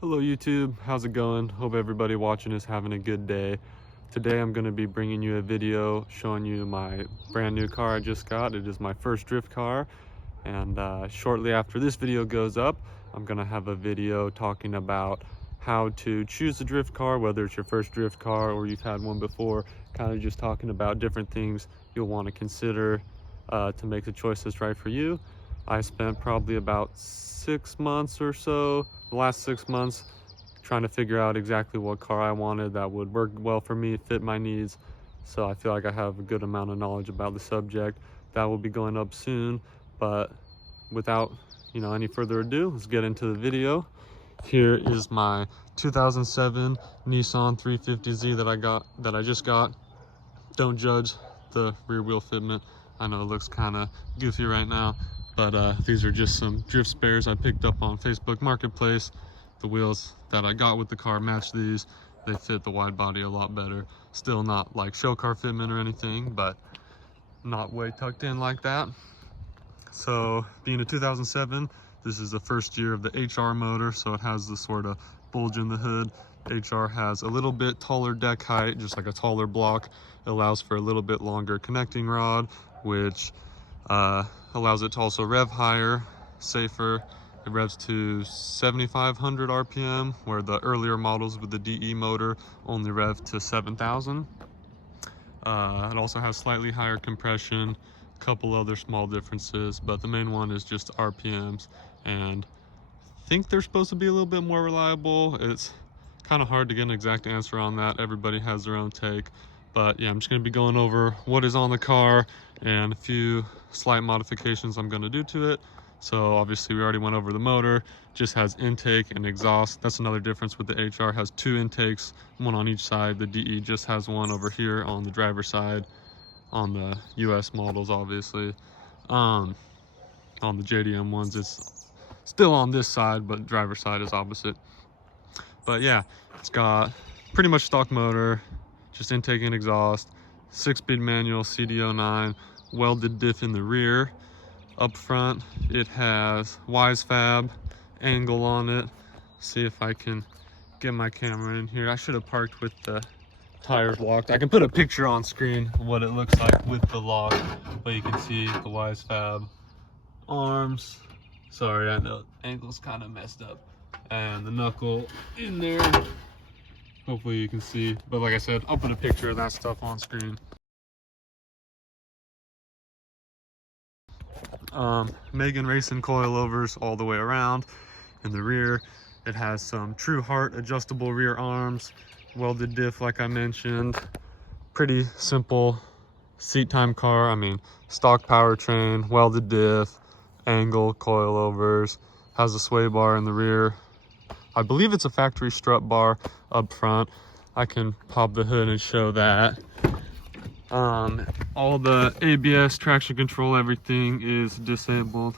Hello YouTube, how's it going? Hope everybody watching is having a good day. Today I'm going to be bringing you a video showing you my brand new car I just got. It is my first drift car, and shortly after this video goes up, I'm going to have a video talking about how to choose a drift car, whether it's your first drift car or you've had one before, kind of just talking about different things you'll want to consider to make the choice that's right for you. I spent probably about 6 months or so, the last 6 months, trying to figure out exactly what car I wanted that would work well for me, fit my needs. So I feel like I have a good amount of knowledge about the subject. That will be going up soon, but without any further ado, let's get into the video. Here is my 2007 Nissan 350Z that I just got. Don't judge the rear wheel fitment. I know it looks kind of goofy right now, but these are just some drift spares I picked up on Facebook Marketplace. The wheels that I got with the car match these. They fit the wide body a lot better. Still not like show car fitment or anything, but not way tucked in like that. So being a 2007, this is the first year of the HR motor, so it has this sort of bulge in the hood. HR has a little bit taller deck height, just like a taller block. It allows for a little bit longer connecting rod, which allows it to also rev higher, safer. It revs to 7,500 RPM, where the earlier models with the DE motor only rev to 7,000. It also has slightly higher compression, a couple other small differences, but the main one is just RPMs, and I think they're supposed to be a little bit more reliable. It's kind of hard to get an exact answer on that. Everybody has their own take. But yeah, I'm just going to be going over what is on the car and a few slight modifications I'm going to do to it. So obviously we already went over the motor, just has intake and exhaust. That's another difference with the HR. Has two intakes, one on each side. The DE just has one over here on the driver's side on the US models, obviously. On the JDM ones, it's still on this side, but driver's side is opposite. But yeah, it's got pretty much stock motor, just intake and exhaust, 6-speed manual CD09, welded diff in the rear. Up front, it has WiseFab angle on it. See if I can get my camera in here. I should have parked with the tires locked. I can put a picture on screen of what it looks like with the lock, but you can see the WiseFab arms. Sorry, I know the angle's kind of messed up. And the knuckle in there. Hopefully you can see, but like I said, I'll put a picture of that stuff on screen. Megan Racing coilovers all the way around. In the rear, it has some True Heart adjustable rear arms, welded diff like I mentioned. Pretty simple seat time car. I mean, stock powertrain, welded diff, angle coilovers, has a sway bar in the rear. I believe it's a factory strut bar up front. I can pop the hood and show that. All the ABS, traction control, everything is disabled.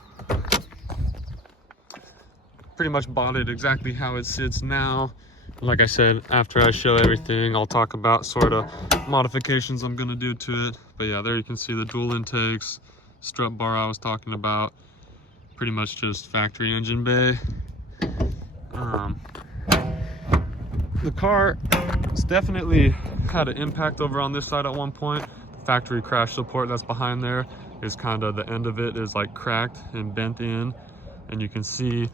Pretty much bought it exactly how it sits now. Like I said, after I show everything, I'll talk about sort of modifications I'm gonna do to it. But yeah, there you can see the dual intakes, strut bar I was talking about. Pretty much just factory engine bay. The car has definitely had an impact over on this side at one point. The factory crash support that's behind there is kind of, the end of it is like cracked and bent in, and you can see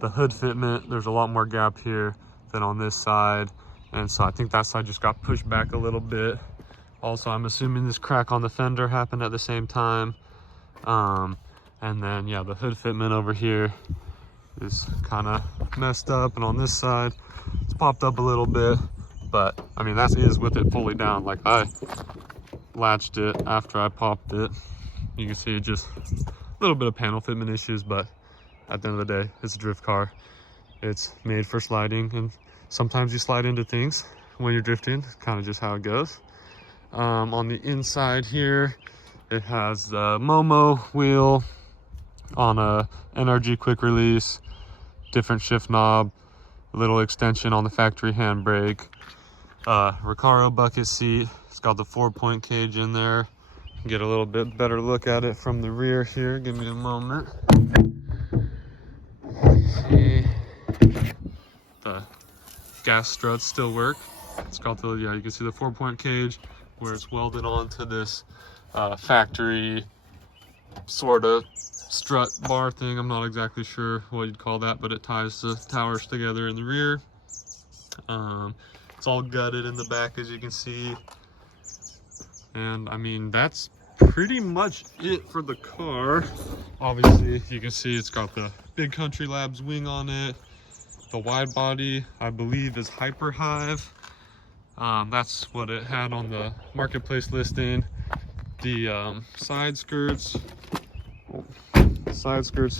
the hood fitment. There's a lot more gap here than on this side, and so I think that side just got pushed back a little bit. Also, I'm assuming this crack on the fender happened at the same time. And then yeah, the hood fitment over here is kind of messed up, and on this side it's popped up a little bit, but I mean that is with it fully down. Like, I latched it after I popped it. You can see just a little bit of panel fitment issues, but at the end of the day, it's a drift car. It's made for sliding, and sometimes you slide into things when you're drifting. It's kind of just how it goes. On the inside here, it has the Momo wheel on a NRG quick release, different shift knob, a little extension on the factory handbrake, Recaro bucket seat. It's got the 4-point cage in there. Get a little bit better look at it from the rear here. Give me a moment. See. the gas struts still work. It's got the, yeah, you can see the 4-point cage where it's welded onto this factory sort of strut bar thing. I'm not exactly sure what you'd call that, but it ties the towers together in the rear. It's all gutted in the back, as you can see. And I mean, that's pretty much it for the car. Obviously, you can see it's got the Big Country Labs wing on it. The wide body, I believe, is Hyperhive. That's what it had on the marketplace listing. The side skirts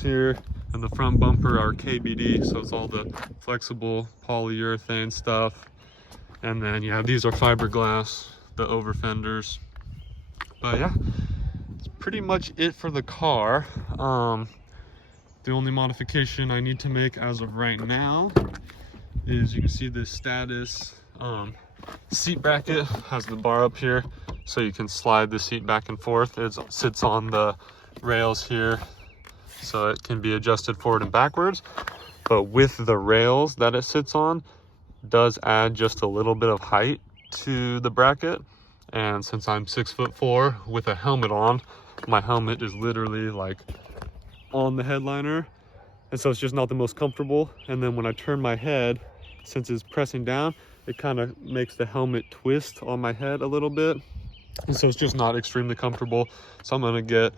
here and the front bumper are KBD, so it's all the flexible polyurethane stuff. And then, yeah, these are fiberglass, the over fenders. But yeah, it's pretty much it for the car. The only modification I need to make as of right now is, you can see this status seat bracket has the bar up here, so you can slide the seat back and forth. It sits on the rails here, so it can be adjusted forward and backwards. But with the rails that it sits on, does add just a little bit of height to the bracket. And since I'm 6'4" with a helmet on, my helmet is literally like on the headliner, and so it's just not the most comfortable. And then when I turn my head, since it's pressing down, it kind of makes the helmet twist on my head a little bit, and so it's just not extremely comfortable. So I'm gonna get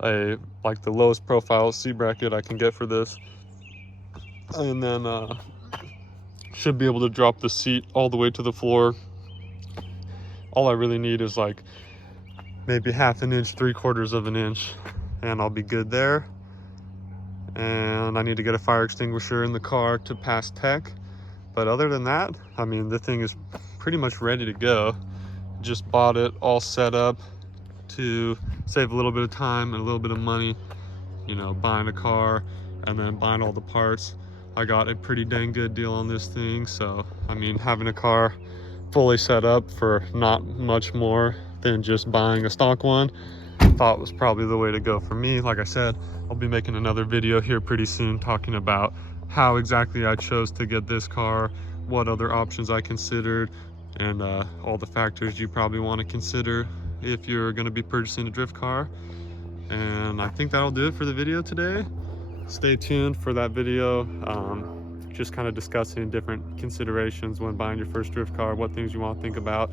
a like the lowest profile seat bracket I can get for this, and then should be able to drop the seat all the way to the floor. All I really need is like maybe 1/2 inch, 3/4 of an inch, and I'll be good there. And I need to get a fire extinguisher in the car to pass tech. But other than that, I mean, the thing is pretty much ready to go. Just bought it all set up to save a little bit of time and a little bit of money, you know, buying a car and then buying all the parts. I got a pretty dang good deal on this thing. So, I mean, having a car fully set up for not much more than just buying a stock one, thought was probably the way to go for me. Like I said, I'll be making another video here pretty soon talking about how exactly I chose to get this car, what other options I considered, and all the factors you probably want to consider if you're going to be purchasing a drift car. And I think that'll do it for the video today. Stay tuned for that video, just kind of discussing different considerations when buying your first drift car, what things you want to think about.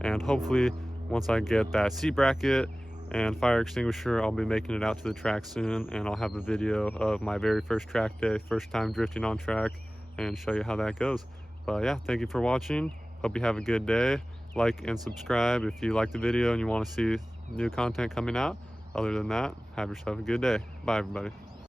And hopefully once I get that seat bracket and fire extinguisher, I'll be making it out to the track soon, and I'll have a video of my very first track day, first time drifting on track, and show you how that goes. But yeah, thank you for watching. Hope you have a good day. Like and subscribe if you like the video and you want to see new content coming out. Other than that, have yourself a good day. Bye, everybody.